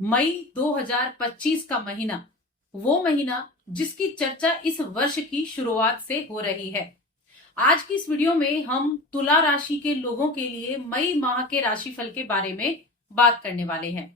मई 2025 का महीना, वो महीना जिसकी चर्चा इस वर्ष की शुरुआत से हो रही है। आज की इस वीडियो में हम तुला राशि के लोगों के लिए मई माह के राशिफल के बारे में बात करने वाले हैं।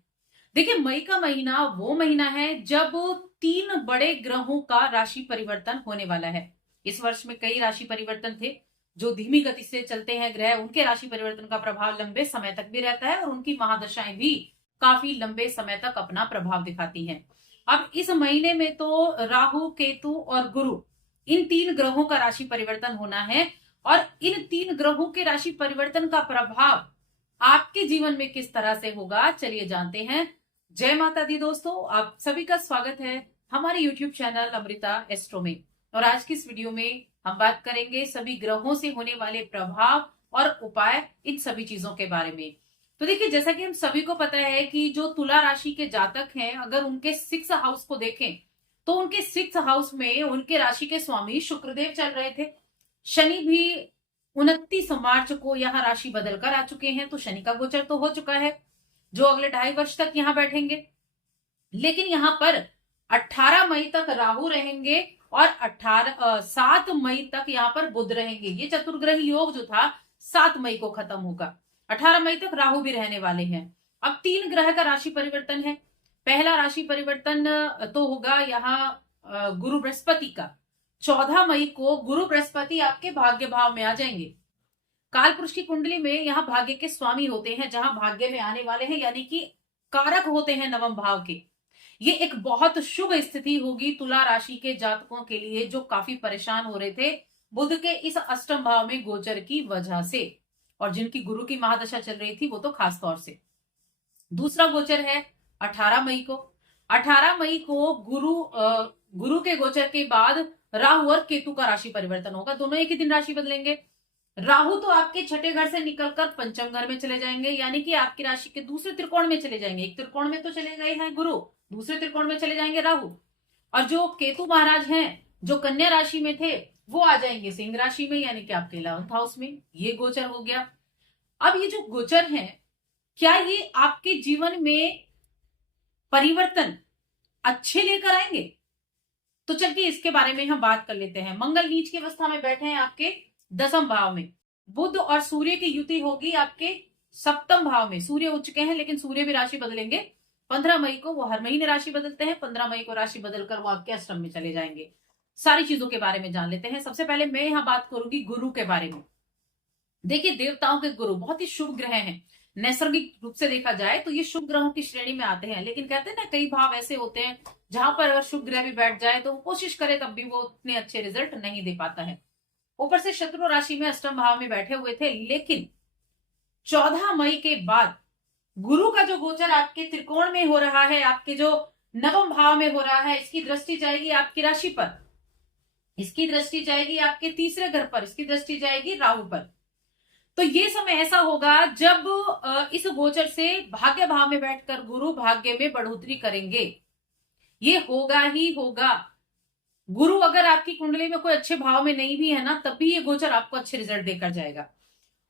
देखिए, मई का महीना वो महीना है जब 3 बड़े ग्रहों का राशि परिवर्तन होने वाला है। इस वर्ष में कई राशि परिवर्तन थे। जो धीमी गति से चलते हैं ग्रह, उनके राशि परिवर्तन का प्रभाव लंबे समय तक भी रहता है और उनकी महादशाएं भी काफी लंबे समय तक अपना प्रभाव दिखाती हैं। अब इस महीने में तो राहु, केतु और गुरु, इन 3 ग्रहों का राशि परिवर्तन होना है और इन 3 ग्रहों के राशि परिवर्तन का प्रभाव आपके जीवन में किस तरह से होगा, चलिए जानते हैं। जय माता दी दोस्तों, आप सभी का स्वागत है हमारे YouTube चैनल अमृता एस्ट्रो में। और आज की इस वीडियो में हम बात करेंगे सभी ग्रहों से होने वाले प्रभाव और उपाय, इन सभी चीजों के बारे में। तो देखिए, जैसा कि हम सभी को पता है कि जो तुला राशि के जातक हैं, अगर उनके 6 हाउस को देखें तो उनके 6 हाउस में उनके राशि के स्वामी शुक्रदेव चल रहे थे। शनि भी 29 मार्च को यहाँ राशि बदलकर आ चुके हैं, तो शनि का गोचर तो हो चुका है, जो अगले 2.5 वर्ष तक यहाँ बैठेंगे। लेकिन यहाँ पर 18 मई तक राहु रहेंगे और 7 मई तक यहाँ पर बुध रहेंगे। ये चतुर्ग्रही योग जो था 7 मई को खत्म होगा। 18 मई तक राहु भी रहने वाले हैं। अब 3 ग्रह का राशि परिवर्तन है। पहला राशि परिवर्तन तो होगा यहाँ गुरु बृहस्पति का। 14 मई को गुरु बृहस्पति आपके भाग्य भाव में आ जाएंगे। काल पुरुष की कुंडली में यहाँ भाग्य के स्वामी होते हैं, जहां भाग्य में आने वाले हैं, यानी कि कारक होते हैं नवम भाव के। ये एक बहुत शुभ स्थिति होगी तुला राशि के जातकों के लिए, जो काफी परेशान हो रहे थे बुध के इस अष्टम भाव में गोचर की वजह से, और जिनकी गुरु की महादशा चल रही थी वो तो खास तौर से। दूसरा गोचर है 18 मई को। 18 मई को गुरु के गोचर के बाद राहु और केतु का राशि परिवर्तन होगा। दोनों एक ही दिन राशि बदलेंगे। राहु तो आपके छठे घर से निकलकर पंचम घर में चले जाएंगे, यानी कि आपकी राशि के दूसरे त्रिकोण में चले जाएंगे। एक त्रिकोण में तो चले गए हैं गुरु, दूसरे त्रिकोण में चले जाएंगे राहु। और जो केतु महाराज हैं, जो कन्या राशि में थे, वो आ जाएंगे सिंह राशि में, यानी कि आपके 11th हाउस में। ये गोचर हो गया। अब ये जो गोचर है, क्या ये आपके जीवन में परिवर्तन अच्छे लेकर आएंगे? तो चलिए इसके बारे में हम बात कर लेते हैं। मंगल नीच की अवस्था में बैठे हैं आपके 10वें भाव में। बुध और सूर्य की युति होगी आपके 7वें भाव में। सूर्य उच्च के हैं, लेकिन सूर्य भी राशि बदलेंगे। 15 मई को, वो हर महीने राशि बदलते हैं, 15 मई को राशि बदलकर वो आपके अष्टम में चले जाएंगे। सारी चीजों के बारे में जान लेते हैं। सबसे पहले मैं यहाँ बात करूंगी गुरु के बारे में। देखिए, देवताओं के गुरु बहुत ही शुभ ग्रह हैं। नैसर्गिक रूप से देखा जाए तो ये शुभ ग्रहों की श्रेणी में आते हैं, लेकिन कहते हैं ना, कई भाव ऐसे होते हैं जहां पर अगर शुभ ग्रह भी बैठ जाए तो कोशिश करे तब भी वो उतने अच्छे रिजल्ट नहीं दे पाता है। ऊपर से शत्रु राशि में अष्टम भाव में बैठे हुए थे, लेकिन 14 मई के बाद गुरु का जो गोचर आपके त्रिकोण में हो रहा है, आपके जो नवम भाव में हो रहा है, इसकी दृष्टि जाएगी आपकी राशि पर, इसकी दृष्टि जाएगी आपके तीसरे घर पर, इसकी दृष्टि जाएगी राहु पर। तो ये समय ऐसा होगा जब इस गोचर से भाग्य भाव में बैठकर गुरु भाग्य में बढ़ोतरी करेंगे। ये होगा ही होगा। गुरु अगर आपकी कुंडली में कोई अच्छे भाव में नहीं भी है ना, तब भी ये गोचर आपको अच्छे रिजल्ट देकर जाएगा।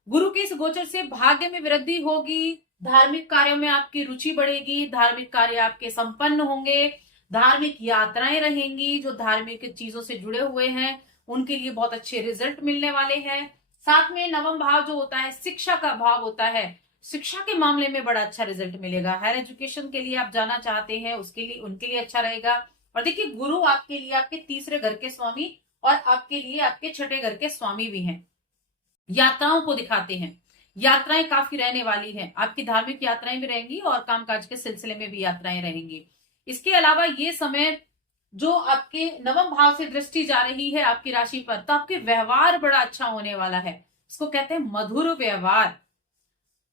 गुरु के इस गोचर से भाग्य में वृद्धि होगी, धार्मिक कार्यों में आपकी रुचि बढ़ेगी, धार्मिक कार्य आपके संपन्न होंगे, धार्मिक यात्राएं रहेंगी। जो धार्मिक चीजों से जुड़े हुए हैं उनके लिए बहुत अच्छे रिजल्ट मिलने वाले हैं। साथ में नवम भाव जो होता है, शिक्षा का भाव होता है, शिक्षा के मामले में बड़ा अच्छा रिजल्ट मिलेगा। हायर एजुकेशन के लिए आप जाना चाहते हैं, उसके लिए उनके लिए अच्छा रहेगा। और देखिए, गुरु आपके लिए आपके तीसरे घर के स्वामी और आपके लिए आपके छठे घर के स्वामी भी हैं। यात्राओं को दिखाते हैं। यात्राएं काफी रहने वाली हैं। आपकी धार्मिक यात्राएं भी रहेंगी और कामकाज के सिलसिले में भी यात्राएं रहेंगी। इसके अलावा ये समय जो आपके नवम भाव से दृष्टि जा रही है आपकी राशि पर, तो आपके व्यवहार बड़ा अच्छा होने वाला है। इसको कहते हैं मधुर व्यवहार।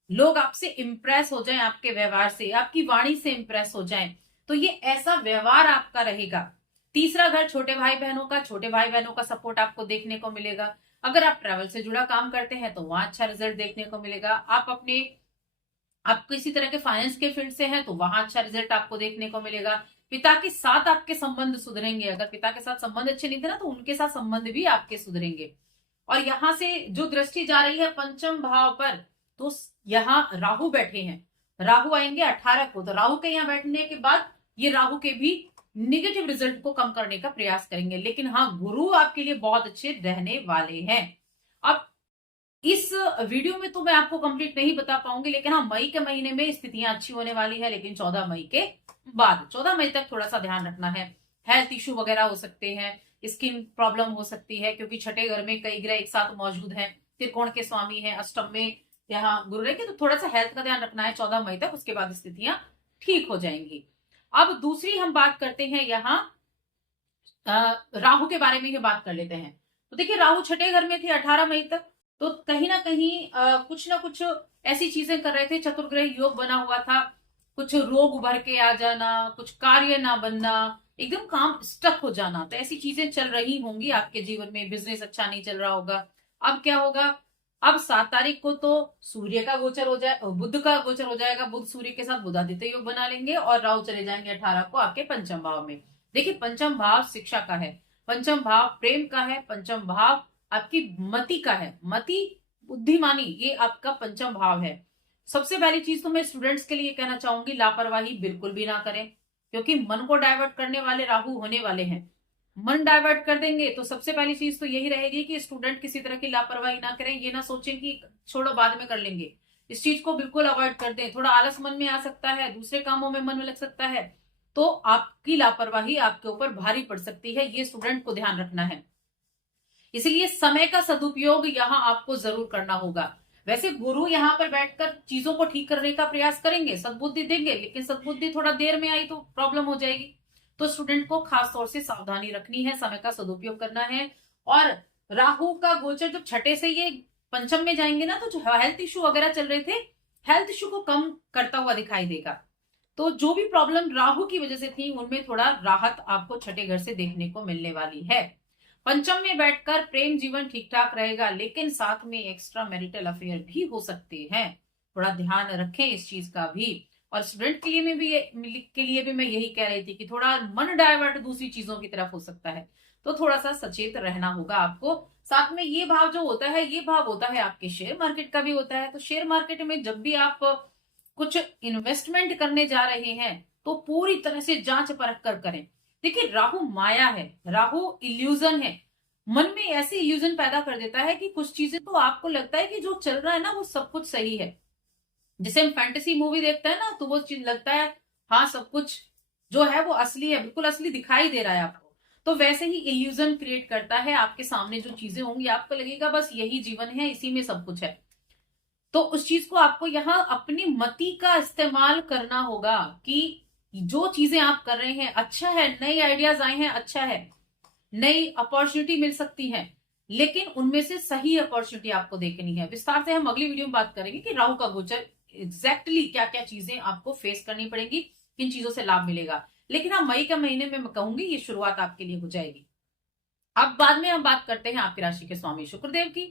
लोग आपसे इंप्रेस हो जाएं, आपके व्यवहार से, आपकी वाणी से इंप्रेस हो जाएं, तो ये ऐसा व्यवहार आपका रहेगा। तीसरा घर छोटे भाई बहनों का, छोटे भाई बहनों का सपोर्ट आपको देखने को मिलेगा। अगर आप ट्रैवल से जुड़ा काम करते हैं तो वहां अच्छा रिजल्ट देखने को मिलेगा। आप किसी तरह के फाइनेंस के फील्ड से हैं तो वहां अच्छा रिजल्ट आपको देखने को मिलेगा। पिता के साथ आपके संबंध सुधरेंगे। अगर पिता के साथ संबंध अच्छे नहीं थे ना, तो उनके साथ संबंध भी आपके सुधरेंगे। और यहां से जो दृष्टि जा रही है पंचम भाव पर, तो यहाँ राहु बैठे हैं। राहु आएंगे 18 को, तो राहु के यहाँ बैठने के बाद ये राहु के भी निगेटिव रिजल्ट को कम करने का प्रयास करेंगे। लेकिन हाँ, गुरु आपके लिए बहुत अच्छे रहने वाले हैं। अब इस वीडियो में तो मैं आपको कंप्लीट नहीं बता पाऊंगी, लेकिन हाँ, मई के महीने में स्थितियां अच्छी होने वाली है। लेकिन 14 मई के बाद, 14 मई तक थोड़ा सा ध्यान रखना है। हेल्थ इश्यू वगैरह हो सकते हैं, स्किन प्रॉब्लम हो सकती है, क्योंकि छठे घर में कई ग्रह एक साथ मौजूद हैं, त्रिकोण के स्वामी हैं, अष्टम में यहाँ गुरु रहेंगे, तो थोड़ा सा हेल्थ का ध्यान रखना है 14 मई तक। उसके बाद स्थितियां ठीक हो जाएंगी। अब दूसरी हम बात करते हैं यहाँ राहु के बारे में ही बात कर लेते हैं। तो देखिए, राहु छठे घर में थे 18 मई तक, तो कहीं ना कहीं कुछ ना कुछ ऐसी चीजें कर रहे थे। चतुर्ग्रह योग बना हुआ था, कुछ रोग उभर के आ जाना, कुछ कार्य ना बनना, एकदम काम स्टक हो जाना, तो ऐसी चीजें चल रही होंगी आपके जीवन में। बिजनेस अच्छा नहीं चल रहा होगा। अब क्या होगा, अब 7 तारीख को तो सूर्य का गोचर हो जाए, बुध का गोचर हो जाएगा। बुध सूर्य के साथ बुधादित्य योग बना लेंगे और राहु चले जाएंगे 18 को आपके पंचम भाव में। देखिए, पंचम भाव शिक्षा का है, पंचम भाव प्रेम का है, पंचम भाव आपकी मति का है। मति, बुद्धिमानी, ये आपका पंचम भाव है। सबसे पहली चीज तो मैं स्टूडेंट्स के लिए कहना चाहूंगी, लापरवाही बिल्कुल भी ना करें, क्योंकि मन को डाइवर्ट करने वाले राहु होने वाले हैं। मन डाइवर्ट कर देंगे तो सबसे पहली चीज तो यही रहेगी कि स्टूडेंट किसी तरह की लापरवाही ना करें। ये ना सोचें कि छोड़ो बाद में कर लेंगे, इस चीज को बिल्कुल अवॉइड कर दें। थोड़ा आलस मन में आ सकता है, दूसरे कामों में मन में लग सकता है, तो आपकी लापरवाही आपके ऊपर भारी पड़ सकती है। ये स्टूडेंट को ध्यान रखना है। इसलिए समय का सदुपयोग यहाँ आपको जरूर करना होगा। वैसे गुरु यहाँ पर बैठकर चीजों को ठीक करने का प्रयास करेंगे, सद्बुद्धि देंगे, लेकिन सद्बुद्धि थोड़ा देर में आई तो प्रॉब्लम हो जाएगी। तो स्टूडेंट को खास तौर से सावधानी रखनी है, समय का सदुपयोग करना है। और राहु का गोचर जब छठे से ये पंचम में जाएंगे ना, तो जो हेल्थ इश्यू वगैरह चल रहे थे, हेल्थ इश्यू को कम करता हुआ दिखाई देगा। तो जो भी प्रॉब्लम राहु की वजह से थी, उनमें थोड़ा राहत आपको छठे घर से देखने को मिलने वाली है। पंचम में बैठकर प्रेम जीवन ठीक ठाक रहेगा, लेकिन साथ में एक्स्ट्रा मैरिटल अफेयर भी हो सकते हैं। थोड़ा ध्यान रखें इस चीज का भी। और स्टूडेंट के लिए भी मैं यही कह रही थी कि थोड़ा मन डाइवर्ट दूसरी चीजों की तरफ हो सकता है, तो थोड़ा सा सचेत रहना होगा आपको। साथ में ये भाव जो होता है, ये भाव होता है आपके शेयर मार्केट का भी होता है। तो शेयर मार्केट में जब भी आप कुछ इन्वेस्टमेंट करने जा रहे हैं, तो पूरी तरह से जांच परख कर करें। देखिए, राहु माया है, राहु इल्यूजन है। मन में ऐसी इल्यूजन पैदा कर देता है कि कुछ चीजें तो आपको लगता है कि जो चल रहा है ना, वो सब कुछ सही है। जैसे हम फैंटेसी मूवी देखते हैं ना, तो वो चीज लगता है हाँ, सब कुछ जो है वो असली है, बिल्कुल असली दिखाई दे रहा है आपको। तो वैसे ही इल्यूजन क्रिएट करता है। आपके सामने जो चीजें होंगी, आपको लगेगा बस यही जीवन है, इसी में सब कुछ है। तो उस चीज को आपको यहाँ अपनी मति का इस्तेमाल करना होगा कि जो चीजें आप कर रहे हैं अच्छा है, नए आइडियाज आए हैं, अच्छा है, नई अपॉर्चुनिटी मिल सकती है, लेकिन उनमें से सही अपॉर्चुनिटी आपको देखनी है। विस्तार से हम अगली वीडियो में बात करेंगे कि राहु का गोचर एग्जैक्टली क्या क्या चीजें आपको फेस करनी पड़ेगी, किन चीजों से लाभ मिलेगा। लेकिन हाँ, मई के महीने में मैं कहूंगी ये शुरुआत आपके लिए हो जाएगी। अब बाद में हम बात करते हैं आपकी राशि के स्वामी शुक्रदेव की।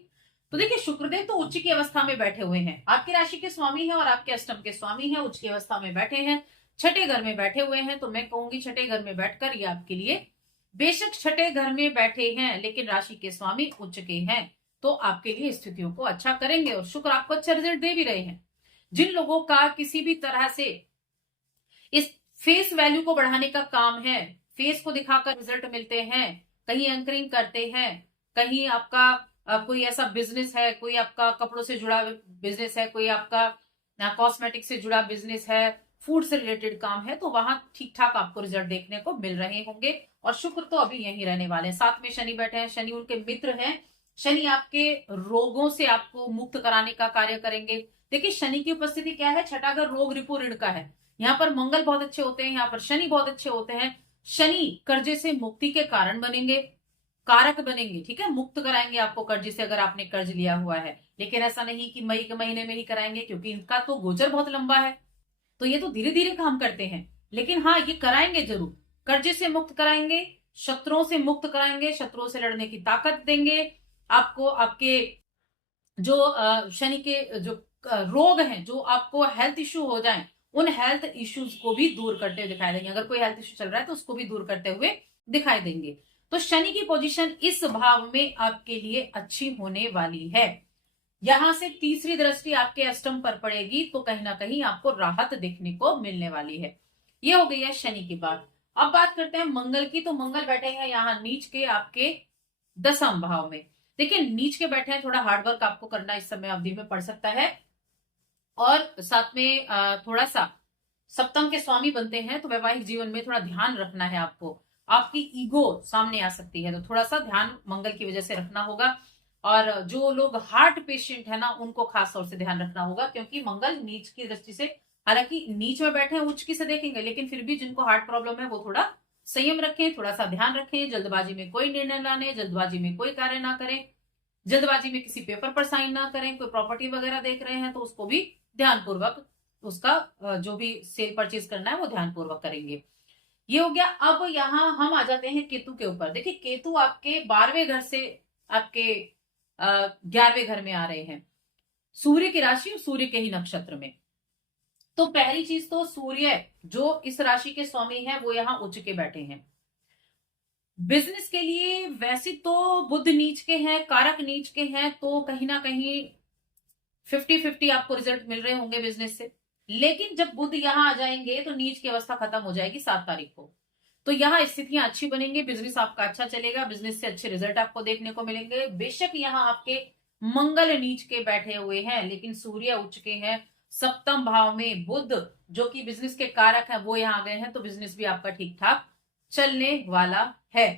तो देखिए, शुक्रदेव तो उच्च की अवस्था में बैठे हुए हैं, आपकी राशि के स्वामी हैं और आपके अष्टम के स्वामी हैं, उच्च की अवस्था में बैठे हैं, छठे घर में बैठे हुए हैं। तो मैं कहूंगी छठे घर में बैठकर ये आपके लिए, बेशक छठे घर में बैठे हैं लेकिन राशि के स्वामी उच्च के हैं, तो आपके लिए स्थितियों को अच्छा करेंगे और शुक्र आपको अच्छा रिजल्ट दे भी रहे हैं। जिन लोगों का किसी भी तरह से इस फेस वैल्यू को बढ़ाने का काम है, फेस को दिखाकर रिजल्ट मिलते हैं, कहीं एंकरिंग करते हैं, कहीं आपका कोई ऐसा बिजनेस है, कोई आपका कपड़ों से जुड़ा बिजनेस है, कोई आपका कॉस्मेटिक से जुड़ा बिजनेस है, फूड से रिलेटेड काम है, तो वहां ठीक ठाक आपको रिजल्ट देखने को मिल रहे होंगे। और शुक्र तो अभी यहीं रहने वाले हैं, साथ में शनि बैठे हैं, शनि उनके मित्र हैं। शनि आपके रोगों से आपको मुक्त कराने का कार्य करेंगे। देखिए, शनि की उपस्थिति क्या है, छठा घर रोग रिपु ऋण का है। यहाँ पर मंगल बहुत अच्छे होते हैं, यहाँ पर शनि बहुत अच्छे होते हैं। शनि कर्जे से मुक्ति के कारण बनेंगे, कारक बनेंगे, ठीक है, मुक्त कराएंगे आपको कर्ज से अगर आपने कर्ज लिया हुआ है। लेकिन ऐसा नहीं कि मई के महीने में ही कराएंगे, क्योंकि इनका तो गोचर बहुत लंबा है, तो ये तो धीरे धीरे काम करते हैं। लेकिन हाँ, ये कराएंगे जरूर, कर्जे से मुक्त कराएंगे, शत्रुओं से मुक्त कराएंगे, शत्रुओं से लड़ने की ताकत देंगे आपको। आपके जो शनि के जो रोग हैं, जो आपको हेल्थ इश्यू हो जाए, उन हेल्थ इश्यूज को भी दूर करते हुए दिखाई देंगे। अगर कोई हेल्थ इश्यू चल रहा है तो उसको भी दूर करते हुए दिखाई देंगे। तो शनि की पोजीशन इस भाव में आपके लिए अच्छी होने वाली है। यहां से तीसरी दृष्टि आपके अष्टम पर पड़ेगी, तो कहीं ना कहीं आपको राहत देखने को मिलने वाली है। ये हो गई है शनि की बात। अब बात करते हैं मंगल की। तो मंगल बैठे हैं यहाँ नीच के आपके दसम भाव में। देखिए नीच के बैठे हैं, थोड़ा हार्डवर्क आपको करना इस समय अवधि में पड़ सकता है, और साथ में थोड़ा सा सप्तम के स्वामी बनते हैं, तो वैवाहिक जीवन में थोड़ा ध्यान रखना है आपको। आपकी ईगो सामने आ सकती है, तो थोड़ा सा ध्यान मंगल की वजह से रखना होगा। और जो लोग हार्ट पेशेंट है ना, उनको खास तौर से ध्यान रखना होगा, क्योंकि मंगल नीच की दृष्टि से, हालांकि नीच में बैठे हैं उच्च की से देखेंगे, लेकिन फिर भी जिनको हार्ट प्रॉब्लम है वो थोड़ा संयम रखें, थोड़ा सा ध्यान रखें। जल्दबाजी में कोई निर्णय लाने, जल्दबाजी में कोई कार्य ना करें, जल्दबाजी में किसी पेपर पर साइन ना करें। कोई प्रॉपर्टी वगैरह देख रहे हैं तो उसको भी ध्यानपूर्वक, उसका जो भी सेल परचेज करना है वो ध्यानपूर्वक करेंगे। ये हो गया। अब यहाँ हम आ जाते हैं केतु के ऊपर। देखिए केतु आपके 12वें घर से आपके 11वें घर में आ रहे हैं, सूर्य की राशि और सूर्य के ही नक्षत्र में। तो पहली चीज तो सूर्य जो इस राशि के स्वामी है वो यहाँ उच्च के बैठे हैं। बिजनेस के लिए वैसे तो बुध नीच के हैं, कारक नीच के हैं, तो कहीं ना कहीं 50-50 आपको रिजल्ट मिल रहे होंगे बिजनेस से। लेकिन जब बुध यहाँ आ जाएंगे तो नीच की अवस्था खत्म हो जाएगी 7 तारीख को, तो यहाँ स्थितियां अच्छी बनेंगी, बिजनेस आपका अच्छा चलेगा, बिजनेस से अच्छे रिजल्ट आपको देखने को मिलेंगे। बेशक यहाँ आपके मंगल नीच के बैठे हुए हैं, लेकिन सूर्य उच्च के हैं, सप्तम भाव में बुध जो कि बिजनेस के कारक है वो यहाँ आ गए हैं, तो बिजनेस भी आपका ठीक ठाक चलने वाला है।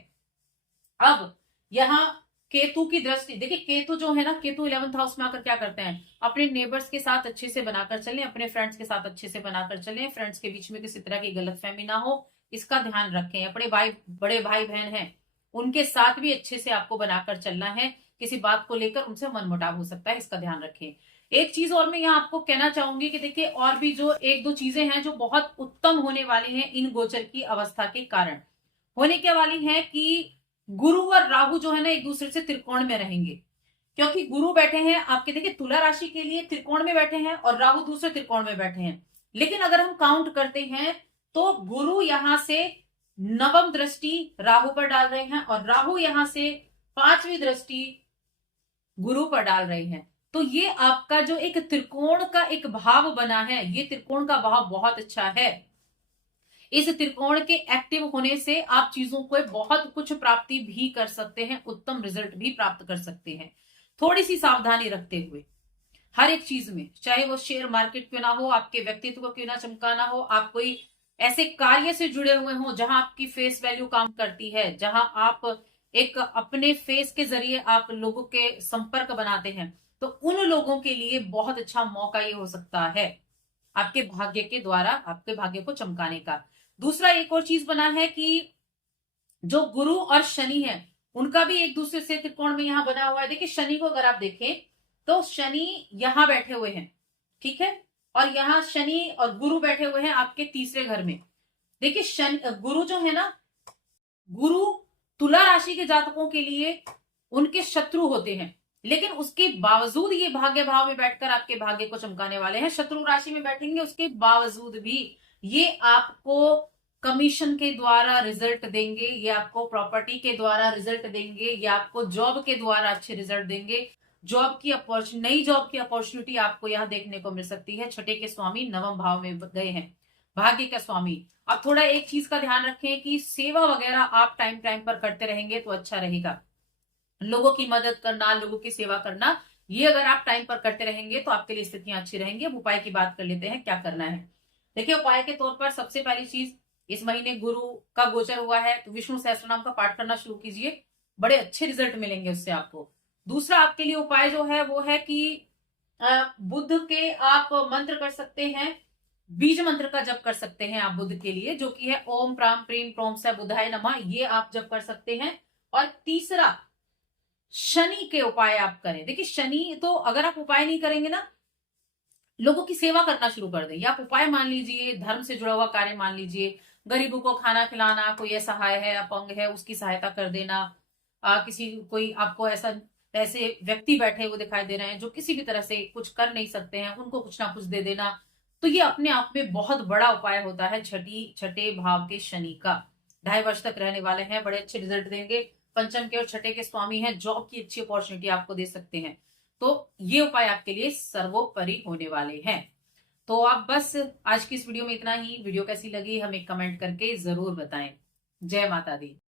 अब यहाँ केतु की दृष्टि, देखिए केतु जो है ना, केतु 11th हाउस में आकर क्या करते हैं, अपने नेबर्स के साथ अच्छे से बनाकर चलें, अपने फ्रेंड्स के साथ अच्छे से बनाकर चलें, फ्रेंड्स के बीच में किसी तरह की गलतफहमी ना हो, इसका ध्यान रखें। अपने बड़े भाई बहन हैं उनके साथ भी अच्छे से आपको बनाकर चलना है, किसी बात को लेकर उनसे मनमुटाव हो सकता है, इसका ध्यान रखें। एक चीज और मैं यहाँ आपको कहना चाहूंगी कि देखिए और भी जो एक दो चीजें हैं जो बहुत उत्तम होने वाली हैं इन गोचर की अवस्था के कारण। होने क्या वाली है कि गुरु और राहु जो है ना एक दूसरे से त्रिकोण में रहेंगे, क्योंकि गुरु बैठे हैं आपके, देखिए तुला राशि के लिए त्रिकोण में बैठे हैं और राहु दूसरे त्रिकोण में बैठे हैं। लेकिन अगर हम काउंट करते हैं तो गुरु यहां से नवम दृष्टि राहु पर डाल रहे हैं और राहु यहां से 5वीं दृष्टि गुरु पर डाल रहे हैं। तो ये आपका जो एक त्रिकोण का एक भाव बना है, ये त्रिकोण का भाव बहुत अच्छा है। इस त्रिकोण के एक्टिव होने से आप चीजों को बहुत कुछ प्राप्ति भी कर सकते हैं, उत्तम रिजल्ट भी प्राप्त कर सकते हैं, थोड़ी सी सावधानी रखते हुए हर एक चीज में। चाहे वो शेयर मार्केट क्यों ना हो, आपके व्यक्तित्व को क्यों ना चमकाना हो, आप कोई ऐसे कार्य से जुड़े हुए हो जहां आपकी फेस वैल्यू काम करती है, जहां आप एक अपने फेस के जरिए आप लोगों के संपर्क बनाते हैं, तो उन लोगों के लिए बहुत अच्छा मौका ये हो सकता है आपके भाग्य के द्वारा आपके भाग्य को चमकाने का। दूसरा एक और चीज बना है कि जो गुरु और शनि है उनका भी एक दूसरे से त्रिकोण में यहां बना हुआ है। देखिए शनि को अगर आप देखें तो शनि यहां बैठे हुए हैं, ठीक है, और यहां शनि और गुरु बैठे हुए हैं आपके तीसरे घर में। देखिए शनि गुरु जो है ना, गुरु तुला राशि के जातकों के लिए उनके शत्रु होते हैं, लेकिन उसके बावजूद ये भाग्य भाव में बैठकर आपके भाग्य को चमकाने वाले हैं। शत्रु राशि में बैठेंगे उसके बावजूद भी ये आपको कमीशन के द्वारा रिजल्ट देंगे, ये आपको प्रॉपर्टी के द्वारा रिजल्ट देंगे, ये आपको जॉब के द्वारा अच्छे रिजल्ट देंगे। जॉब की अपॉर्चुनिटी, नई जॉब की अपॉर्चुनिटी आपको यहाँ देखने को मिल सकती है। छठे के स्वामी नवम भाव में गए हैं, भाग्य का स्वामी। अब थोड़ा एक चीज का ध्यान रखें कि सेवा वगैरह आप टाइम टाइम पर करते रहेंगे तो अच्छा रहेगा। लोगों की मदद करना, लोगों की सेवा करना, ये अगर आप टाइम पर करते रहेंगे तो आपके लिए स्थितियां अच्छी रहेंगी। अब उपाय की बात कर लेते हैं, क्या करना है। देखिए उपाय के तौर पर सबसे पहली चीज, इस महीने गुरु का गोचर हुआ है तो विष्णु सहस्त्रनाम का पाठ करना शुरू कीजिए, बड़े अच्छे रिजल्ट मिलेंगे उससे आपको। दूसरा आपके लिए उपाय जो है वो है कि बुध के आप मंत्र कर सकते हैं, बीज मंत्र का जप कर सकते हैं आप बुध के लिए, जो कि है ओम प्राम प्रीम प्रोम से बुधाय नमः, ये आप जप कर सकते हैं। और तीसरा शनि के उपाय आप करें। देखिए शनि तो अगर आप उपाय नहीं करेंगे ना, लोगों की सेवा करना शुरू कर दें, या आप उपाय मान लीजिए, धर्म से जुड़ा हुआ कार्य मान लीजिए, गरीबों को खाना खिलाना, कोई असहाय है, अपंग है, उसकी सहायता कर देना, किसी कोई आपको ऐसे व्यक्ति बैठे हुए दिखाई दे रहे हैं जो किसी भी तरह से कुछ कर नहीं सकते हैं, उनको कुछ ना कुछ दे देना, तो ये अपने आप में बहुत बड़ा उपाय होता है छठे भाव के शनि का। 2.5 वर्ष तक रहने वाले हैं, बड़े अच्छे रिजल्ट देंगे। पंचम के और छठे के स्वामी हैं, जॉब की अच्छी अपॉर्चुनिटी आपको दे सकते हैं। तो ये उपाय आपके लिए सर्वोपरि होने वाले हैं। तो आप बस आज की इस वीडियो में इतना ही। वीडियो कैसी लगी हमें कमेंट करके जरूर बताएं। जय माता दी।